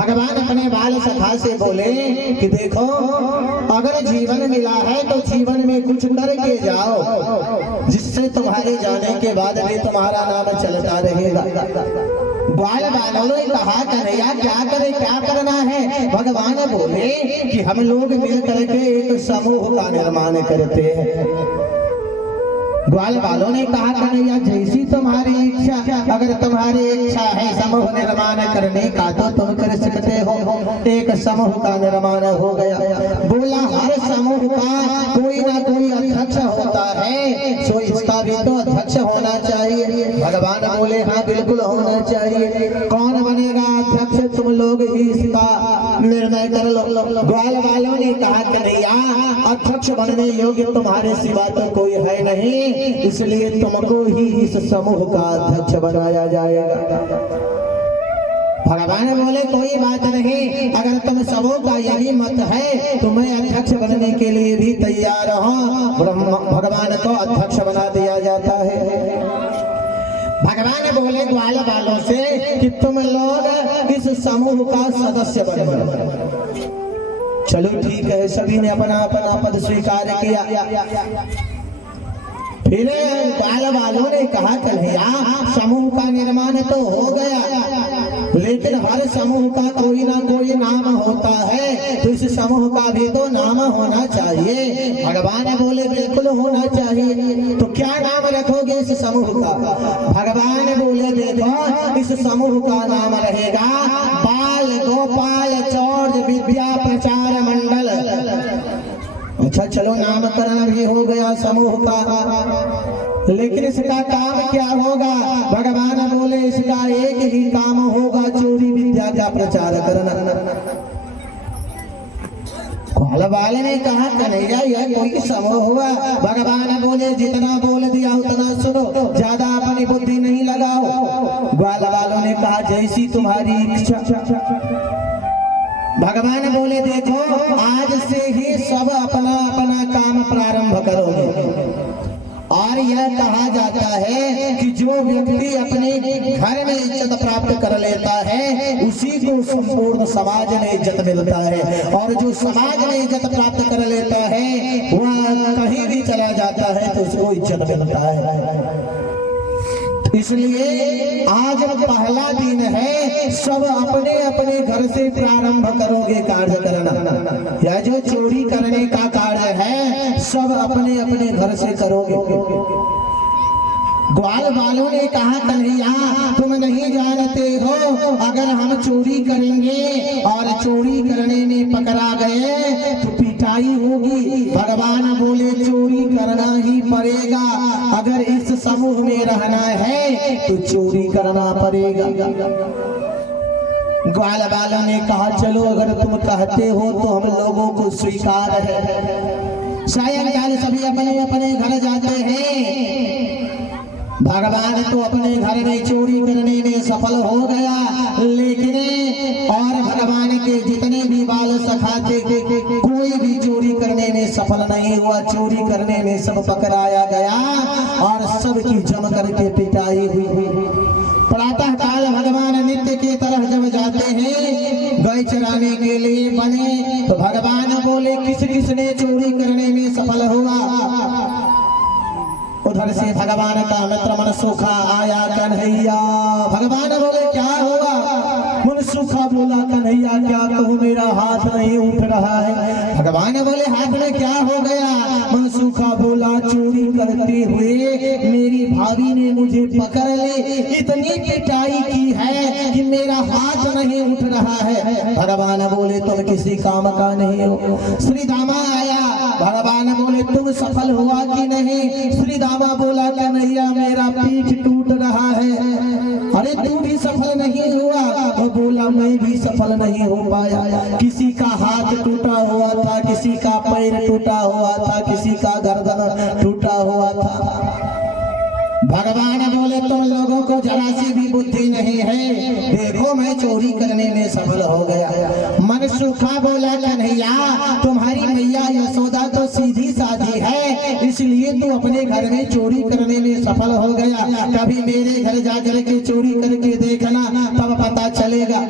भगवान अपने बाल सखा से बोले कि देखो, अगर जीवन मिला है तो जीवन में कुछ करके जाओ जिससे तुम्हारे जाने के बाद भी तुम्हारा नाम चलता रहेगा। ग्वाल बालों ने कहा कन्हैया क्या करे, क्या करना है? भगवान बोले कि हम लोग मिल करके एक समूह का निर्माण करते हैं। ग्वाल बालों ने कहा कन्हैया जैसी तुम्हारी इच्छा, अगर तुम्हारी इच्छा है समूह निर्माण करने का तो तुम कर सकते हो। एक समूह का निर्माण हो गया। बोला हर समूह का कोई ना कोई अध्यक्ष होता है, सो इसका भी तो अध्यक्ष होना चाहिए। भगवान बोले हाँ बिल्कुल होना चाहिए। कौन बनेगा अध्यक्ष? तुम लोग ही इसका निर्णय कर लो। ग्वाल वालों ने कहा कन्हैया अध्यक्ष बनने योग्य तुम्हारे सिवा तो कोई है नहीं, इसलिए तुमको ही इस समूह का अध्यक्ष बनाया जाएगा। भगवान बोले कोई बात नहीं, अगर तुम समूह का यही मत है तो मैं अध्यक्ष बनने के लिए भी तैयार हूँ। भगवान को अध्यक्ष बना दिया जाता है। भगवान बोले ग्वाल वालों से कि तुम लोग इस समूह का सदस्य बनो। चलो ठीक है, सभी ने अपना अपना पद स्वीकार किया। फिर ग्वाल वालों ने कहा कन्हैया समूह का निर्माण तो हो गया, लेकिन हर समूह का कोई ना कोई नाम होता है, तो इस समूह का भी तो नाम होना चाहिए। भगवान बोले बिल्कुल होना चाहिए। तो क्या नाम रखोगे इस समूह का? भगवान बोले देखो इस समूह का नाम रहेगा बाल गोपाल चौर्य विद्या प्रचार मंडल। अच्छा चलो नामकरण भी हो गया समूह का, लेकिन इसका काम क्या होगा? भगवान बोले इसका एक ही काम होगा, चोरी विद्या का प्रचार करना। ग्वाल वाले ने कहा कन्हैया यह कोई समूह हुआ? भगवान बोले जितना बोल दिया उतना सुनो, ज्यादा अपनी बुद्धि नहीं लगाओ। ग्वाल वालों ने कहा जैसी तुम्हारी इच्छा। भगवान बोले देखो आज से ही सब अपना अपना काम प्रारंभ करोगे। और यह कहा जाता है कि जो व्यक्ति अपने घर में इज्जत प्राप्त कर लेता है उसी को संपूर्ण समाज में इज्जत मिलता है, और जो समाज में इज्जत प्राप्त कर लेता है वह कहीं भी चला जाता है तो उसको इज्जत मिलता है। इसलिए आज पहला दिन है, सब अपने अपने घर से प्रारंभ करोगे कार्य करना। या जो चोरी करने का कार्य है सब अपने अपने घर से करोगे। ग्वाल वालों ने कहा कन्हैया तुम नहीं जानते हो, अगर हम चोरी करेंगे और चोरी करने में पकड़ा गए तो पिटाई होगी। भगवान बोले चोरी करना ही पड़ेगा, अगर इस समूह में रहना है तो चोरी करना पड़ेगा। ग्वाल वालों ने कहा चलो अगर तुम कहते हो तो हम लोगों को स्वीकार है। शायद सभी अपने अपने घर जाते हैं। भगवान तो अपने घर में चोरी करने में सफल हो गया, लेकिन और भगवान के जितने भी बाल सखा थे कोई भी चोरी करने में सफल नहीं हुआ। चोरी करने में सब पकड़ाया गया और सबकी जम करके पिटाई हुई। प्रातः काल भगवान नित्य की तरह जब जाते हैं गाय चराने के लिए बने, तो भगवान बोले किस किसने चोरी करने में सफल हुआ? उधर से भगवान का मित्र मनसुखा आया कन्हैया। भगवान बोले क्या हुआ? मनसुखा बोला कन्हैया क्या कहूँ मेरा हाथ नहीं उठ रहा है। भगवान बोले हाथ में क्या हो गया? मनसुखा बोला चोरी करते हुए मेरी भाभी ने मुझे पकड़ ले, इतनी पिटाई की है कि मेरा हाथ नहीं उठ रहा है। भगवान बोले तुम किसी काम का नहीं हो। श्री दामा आया। भगवान बोले तुम सफल हुआ कि नहीं? श्री दामा बोला कन्हैया मेरा पीठ टूट रहा है। अरे तू भी सफल नहीं हुआ? वो बोला मैं भी सफल नहीं हो पाया। किसी का हाथ टूटा हुआ था, किसी का पैर टूटा हुआ था, किसी का गर्दन टूटा हुआ था। भगवान बोले तुम लोगों को जरा सी भी बुद्धि नहीं है, देखो मैं चोरी करने में सफल हो गया। मनसुखा बोला कन्हैया तुम्हारी मैया यशोदा तो सीधी साधी है, इसलिए तू अपने घर में चोरी करने में सफल हो गया, कभी मेरे घर जाकर के चोरी करके देखना, तब पता चलेगा।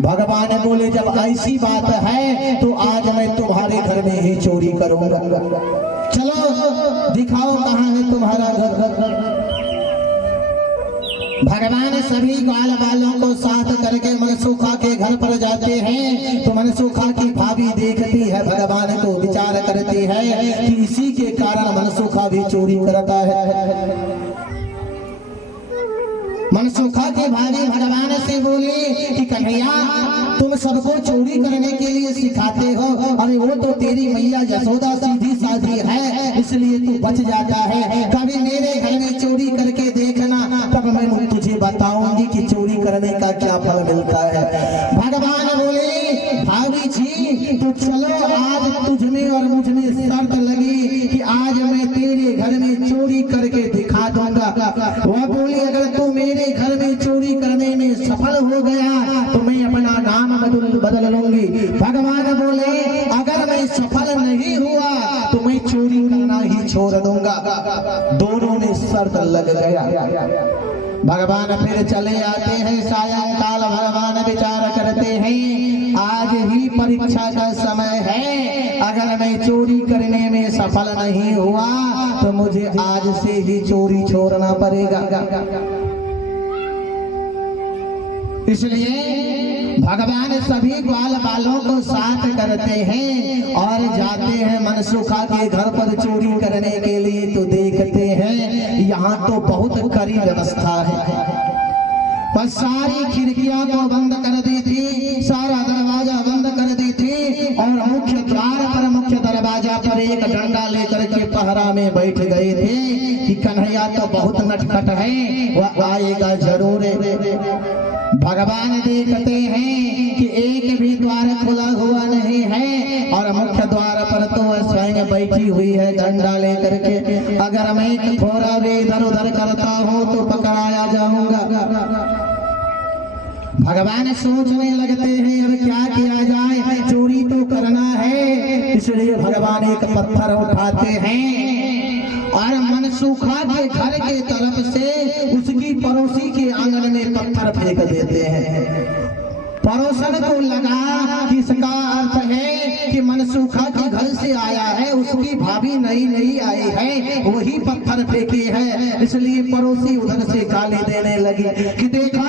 भगवान बोले जब ऐसी बात है तो आज मैं तुम्हारे घर में ही चोरी करूंगा। चलो दिखाओ कहाँ है तुम्हारा घर। भगवान सभी ग्वाल बालों को साथ करके मनसुखा के घर पर जाते हैं तो मनसुखा की भाभी देखती है, भगवान को विचार करती है कि इसी के कारण मनसुखा भी चोरी करता है। मनसुखा की भाभी भगवान से बोली कि कन्हैया तुम सबको चोरी करने के लिए सिखाते हो, अरे वो तो तेरी मैया यशोदा सीधी साधी है, इसलिए तू बच जाता है। कभी मेरे घर में चोरी करके देखना, तब मैं तुझे बताऊंगी कि चोरी करने का क्या फल मिलता है। भगवान बोले भाभी जी तो चलो, आज तुझमें और मुझमें शर्त लगी कि आज मैं तेरे घर में चोरी करके दिखा दूंगा। वह बोली अगर तू मेरे घर में चोरी करने में सफल हो गया तो मैं अपना नाम बदल लूंगी। भगवान बोले अगर मैं सफल नहीं हुआ तो मैं चोरी करना ही छोड़ दूंगा। दोनों ने शर्त लग गया। भगवान फिर चले आते हैं, सायंकाल भगवान विचार करते हैं आज ही परीक्षा का समय है, अगर मैं चोरी करने में सफल नहीं हुआ तो मुझे आज से ही चोरी छोड़ना पड़ेगा। इसलिए भगवान सभी ग्वाल बालों को साथ करते हैं और जाते हैं मनसुखा के घर पर चोरी करने के लिए। तो देखते हैं यहाँ तो बहुत कड़ी व्यवस्था है, पर सारी खिड़कियां को बंद कर दी थी, सारा दरवाजा बंद कर दी थी और मुख्य द्वार पर मुख्य दरवाजा पर एक डंडा लेकर के पहरा में बैठ गए थे कि कन्हैया तो बहुत नटखट है, वह आएगा जरूर। भगवान देखते हैं कि एक भी द्वार खुला हुआ नहीं है और मुख्य द्वार पर तो वह स्वयं बैठी हुई है डंडा लेकर के। अगर मैं थोड़ा भी इधर उधर करता हूँ तो पकड़ाया जाऊंगा। भगवान सोचने लगते हैं अब क्या किया जाए, चोरी तो करना है। इसलिए भगवान एक पत्थर उठाते हैं और मनसुखा के घर के तरफ से उसकी पड़ोसी के आंगन में पत्थर फेंक देते हैं। पड़ोसन को लगा कि इसका अर्थ है कि मनसुखा के घर से आया है, उसकी भाभी नई आई है, वही पत्थर फेंकी है। इसलिए पड़ोसी उधर से गाली देने लगी कि देखा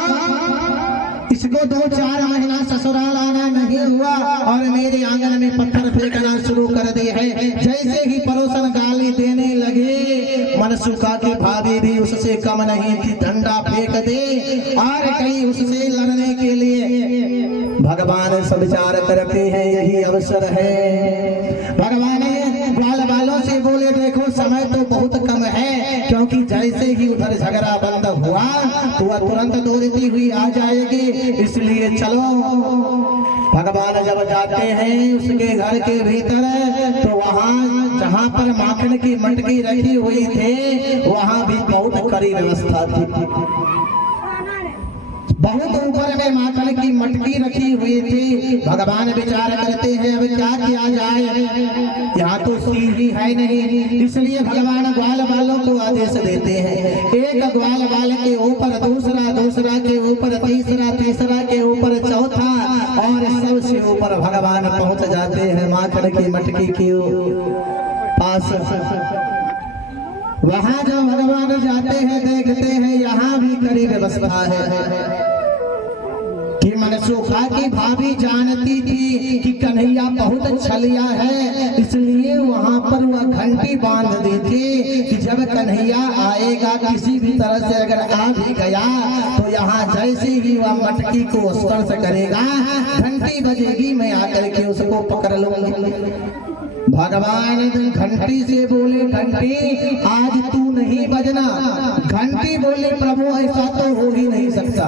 इसको 2-4 महीना ससुराल आना नहीं हुआ और मेरे आंगन में पत्थर फेंकना शुरू कर दिए है। जैसे ही पड़ोसन गाली देने लगे, मनसुखा की भाभी भी उससे कम नहीं थी, डंडा फेंक दे और कहीं उससे लड़ने के लिए। भगवान सब विचार करते हैं यही अवसर है। भगवान ग्वाल बालों से बोले देखो समय तो बहुत कम है, क्योंकि जैसे ही उधर झगड़ा बंद हुआ तो वह तुरंत दौड़ती हुई आ जाएगी, इसलिए चलो। भगवान जब जाते हैं उसके घर के भीतर तो वहाँ जहाँ पर माखन की मटकी रखी हुई थी वहाँ भी बहुत कड़ी व्यवस्था थी। बहुत ऊपर में माखन की मटकी रखी हुई थी। भगवान विचार करते हैं अब क्या किया जाए, यहाँ तो सीढ़ी है नहीं, इसलिए भगवान ग्वाल बालों को आदेश देते हैं एक ग्वाल बाल के ऊपर दूसरा, दूसरा के ऊपर तीसरा, तीसरा के ऊपर चौथा और सबसे ऊपर भगवान पहुंच जाते हैं माखन की मटकी के पास। वहां जब भगवान जाते हैं देखते हैं यहाँ भी कड़ी व्यवस्था है कि मनसुखा की भाभी जानती थी कि कन्हैया बहुत छलिया है, इसलिए वहां पर वह घंटी बांध दी थी कि जब कन्हैया आएगा किसी भी तरह से अगर आ भी गया तो यहाँ जैसे ही वह मटकी को स्पर्श करेगा घंटी बजेगी, मैं आकर के उसको पकड़ लूंगी। भगवान घंटी से बोले घंटी आज तू नहीं बजना। घंटी बोले प्रभु ऐसा तो हो ही नहीं सकता।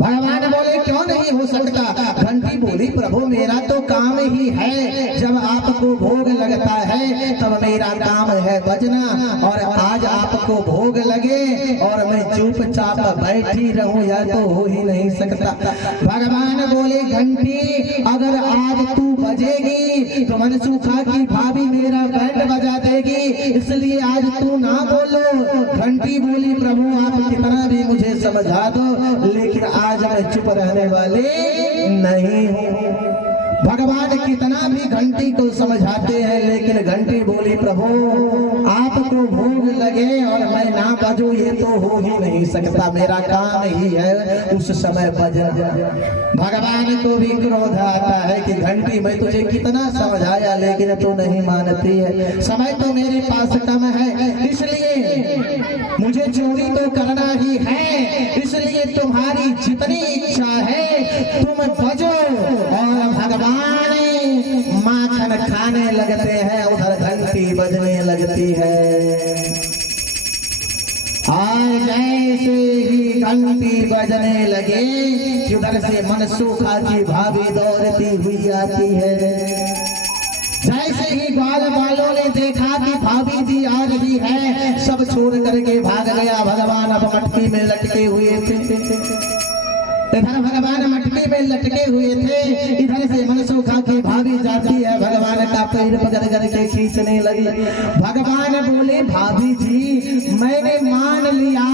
भगवान बोले क्यों नहीं हो सकता? घंटी बोली प्रभु मेरा तो काम ही है, जब आपको भोग लगता है तब मेरा काम है बजना, और आज आपको भोग लगे और मैं चुपचाप बैठी रहूं यह तो हो ही नहीं सकता। भगवान बोले घंटी अगर आज तू बजेगी तो मनसुखा की भाभी मेरा बैंड बजा घंटी बोली प्रभु आप कितना भी मुझे समझा दो, लेकिन आज मैं चुप रहने वाले नहीं हूँ। भगवान कितना भी घंटी को समझाते हैं, लेकिन घंटी बोली प्रभु आपको भूख लगे और मैं ना बजूं ये तो हो ही नहीं सकता, मेरा काम ही है उस समय बजना। भगवान को भी क्रोध आता है कि घंटी मैं तुझे कितना समझाया लेकिन तू नहीं मानती है, समय तो मेरे पास कम है, इसलिए मुझे चोरी तो करना ही है, इसलिए तुम्हारी जितनी इच्छा है तुम बजो। और भगवान माखन खाने लगते हैं, उधर घंटी बजने लगती है। और जैसे ही घंटी बजने लगे कि उधर से मनसूखा की भाभी दौड़ती हुई आती है। जैसे ही ग्वाल वालों ने देखा कि भाभी जी आ रही है, सब छोड़ करके भाग गया। भगवान अब मटकी में लटके हुए थे, इधर भगवान मटके में लटके हुए थे, इधर से मनसूखा की भाभी जाती है, भगवान का पैर पकड़ करके खींचने लगी। भगवान बोले भाभी जी मैंने मान लिया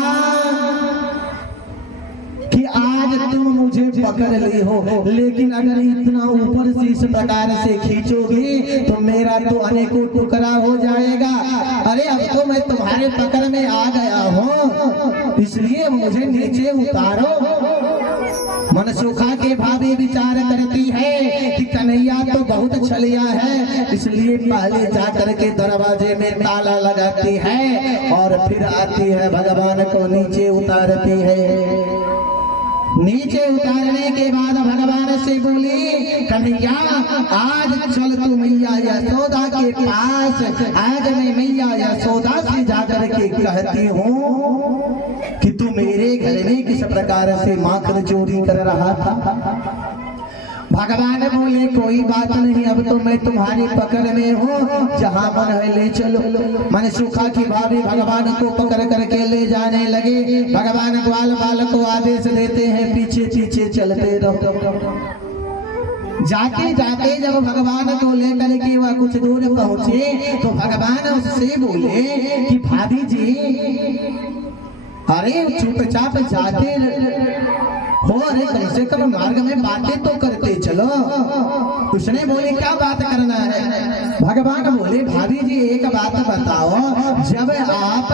कि आज तुम मुझे पकड़ ली हो, लेकिन अगर इतना ऊपर से इस प्रकार से खींचोगी तो मेरा तो अनेकों टुकड़ा हो जाएगा। अरे अब तो मैं तुम्हारे पकड़ में आ गया हूँ, इसलिए मुझे नीचे उतारो। मनसूखा के भाभी विचार करती है कि कन्हैया तो बहुत छलिया है, इसलिए पहले जाकर के दरवाजे में ताला लगाती है और फिर आती है, भगवान को नीचे उतारती है। नीचे उतारने के बाद भगवान से बोली कन्हैया आज चल तू मैया यशोदा के पास, आज मैं मैया यशोदा से जाकर के कहती हूँ कि तू मेरे घर में किस प्रकार से माखन चोरी कर रहा था। भगवान बोले कोई बात नहीं, अब तो मैं तुम्हारी पकड़ में हूँ, जहाँ मन है ले चलो। मनसूखा की भाभी भगवान को पकड़ करके ले जाने लगे। भगवान ग्वाल बाल को आदेश देते हैं पीछे पीछे चलते रहो। जाते जाते जब भगवान को लेकर के वह कुछ दूर पहुँचे तो भगवान उससे बोले कि भाभी जी अरे चुपचाप जाते हो, अरे कम से कम मार्ग में बातें तो करते चलो। उसने बोले क्या बात करना है? भगवान बोले भाभी जी एक बात बताओ, जब आप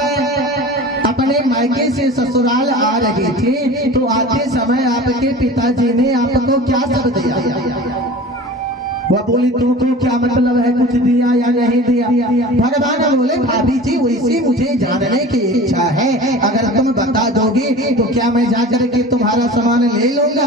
अपने मायके से ससुराल आ रही थी तो आते समय आपके पिताजी ने आपको क्या सब दिया? वह बोली तुमको क्या मतलब है, कुछ दिया या नहीं दिया? भगवान बोले भाभी जी वैसे मुझे जानने की इच्छा है, अगर तुम बता दोगी तो क्या मैं जाकर के तुम्हारा सामान ले लूंगा?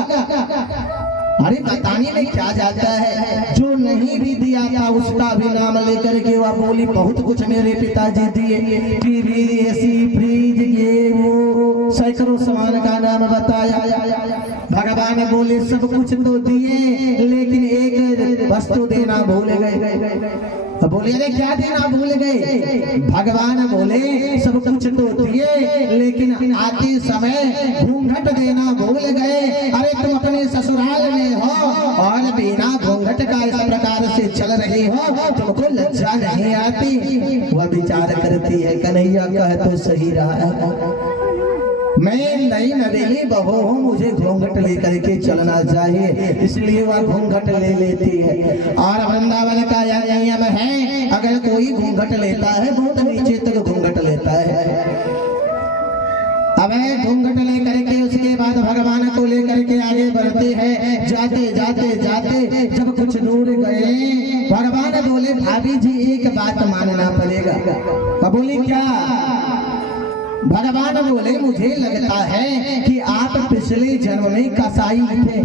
अरे बताने में क्या जाता है, जो नहीं भी दिया था उसका भी नाम लेकर के वह बोली बहुत कुछ मेरे पिताजी दिए, टीवी एसी फ्रिज ये वो सैकड़ों सामान का नाम बताया। भगवान बोले सब कुछ तो दिए लेकिन एक वस्तु देना भूल गए। बोले अरे क्या देना भूल गए? भगवान बोले सब कुछ तो दिए लेकिन आते समय घूंघट देना भूल गए। अरे तुम अपने ससुराल में हो और बिना घूंघट का इस प्रकार से चल रही हो, तुमको लज्जा नहीं आती? वह विचार करती है कन्हैया कह तो सही रहा है, मैं नई नवेली बहू हूँ, मुझे घूंघट लेकर के चलना चाहिए, इसलिए वह घूंघट ले लेती है। और वृंदावन का यह नियम है, अगर कोई घूंघट लेता है बहुत नीचे तक घूंघट लेता है। अब घूंघट लेकर के उसके बाद भगवान को लेकर के आगे बढ़ते हैं। जाते जाते जाते जब कुछ दूर गए भगवान बोले भाभी जी एक बात मानना पड़ेगा। बोली क्या? भगवान बोले मुझे लगता है कि आप पिछले जन्म में कसाई थे।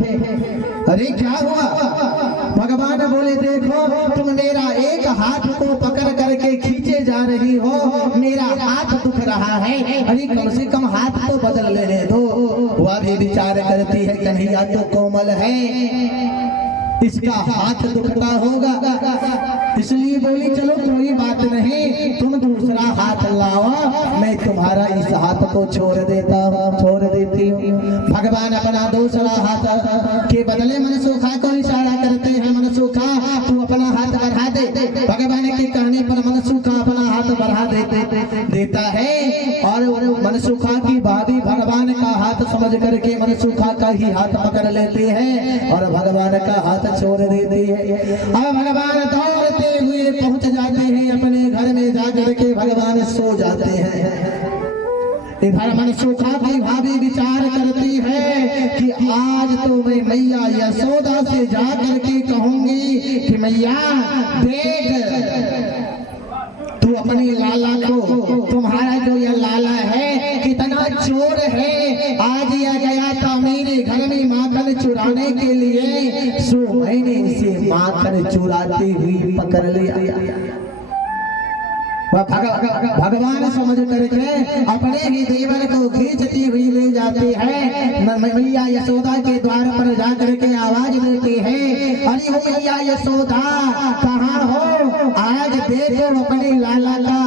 अरे क्या हुआ? भगवान बोले देखो तुम मेरा एक हाथ को पकड़ करके खींचे जा रही हो, मेरा हाथ दुख रहा है, अरे कम से कम हाथ तो बदल लेने दो। वह भी विचार करती है कन्हैया तो कोमल है, इसका हाथ दुखता होगा, इसलिए बोली चलो कोई बात नहीं, तुम दूसरा हाथ लाओ, मैं तुम्हारा इस हाथ को छोड़ देती हूँ। भगवान अपना दूसरा हाथ के बदले मनसूखा को इशारा करते हैं, मनसूखा तू अपना हाथ बढ़ा दे। भगवान के कहने पर मनसूखा अपना हाथ बढ़ा देता है और मनसुखा का ही हाथ पकड़ लेते हैं और भगवान का हाथ छोड़ देते हैं। अब भगवान दौड़ते हुए पहुंच जाते हैं अपने घर में, जाकर के भगवान सो जाते हैं। इधर मनसुखा की भाभी विचार करती है कि आज तो मैं मैया यशोदा से जा करके कहूंगी कि मैया देख, तू अपनी लाला को, तुम्हारा जो ये लाला है कितना चोर है, आज यह गया था मेरे घर में माखन चुराने के लिए, सो मैंने इसे माखन चुराते हुए पकड़ लिया। भगवान समझ करके अपने ही देवर को खींचती हुई ले जाते हैं। मैया यशोदा के द्वार पर जाकर के आवाज देते हैं, अरे हो मैया यशोदा कहाँ हो, आज देखो अपने लाला का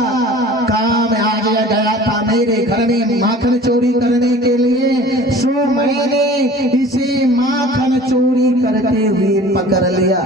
काम, आज गया था मेरे घर में माखन चोरी करने के लिए, सो मैंने इसे माखन चोरी करते हुए पकड़ लिया।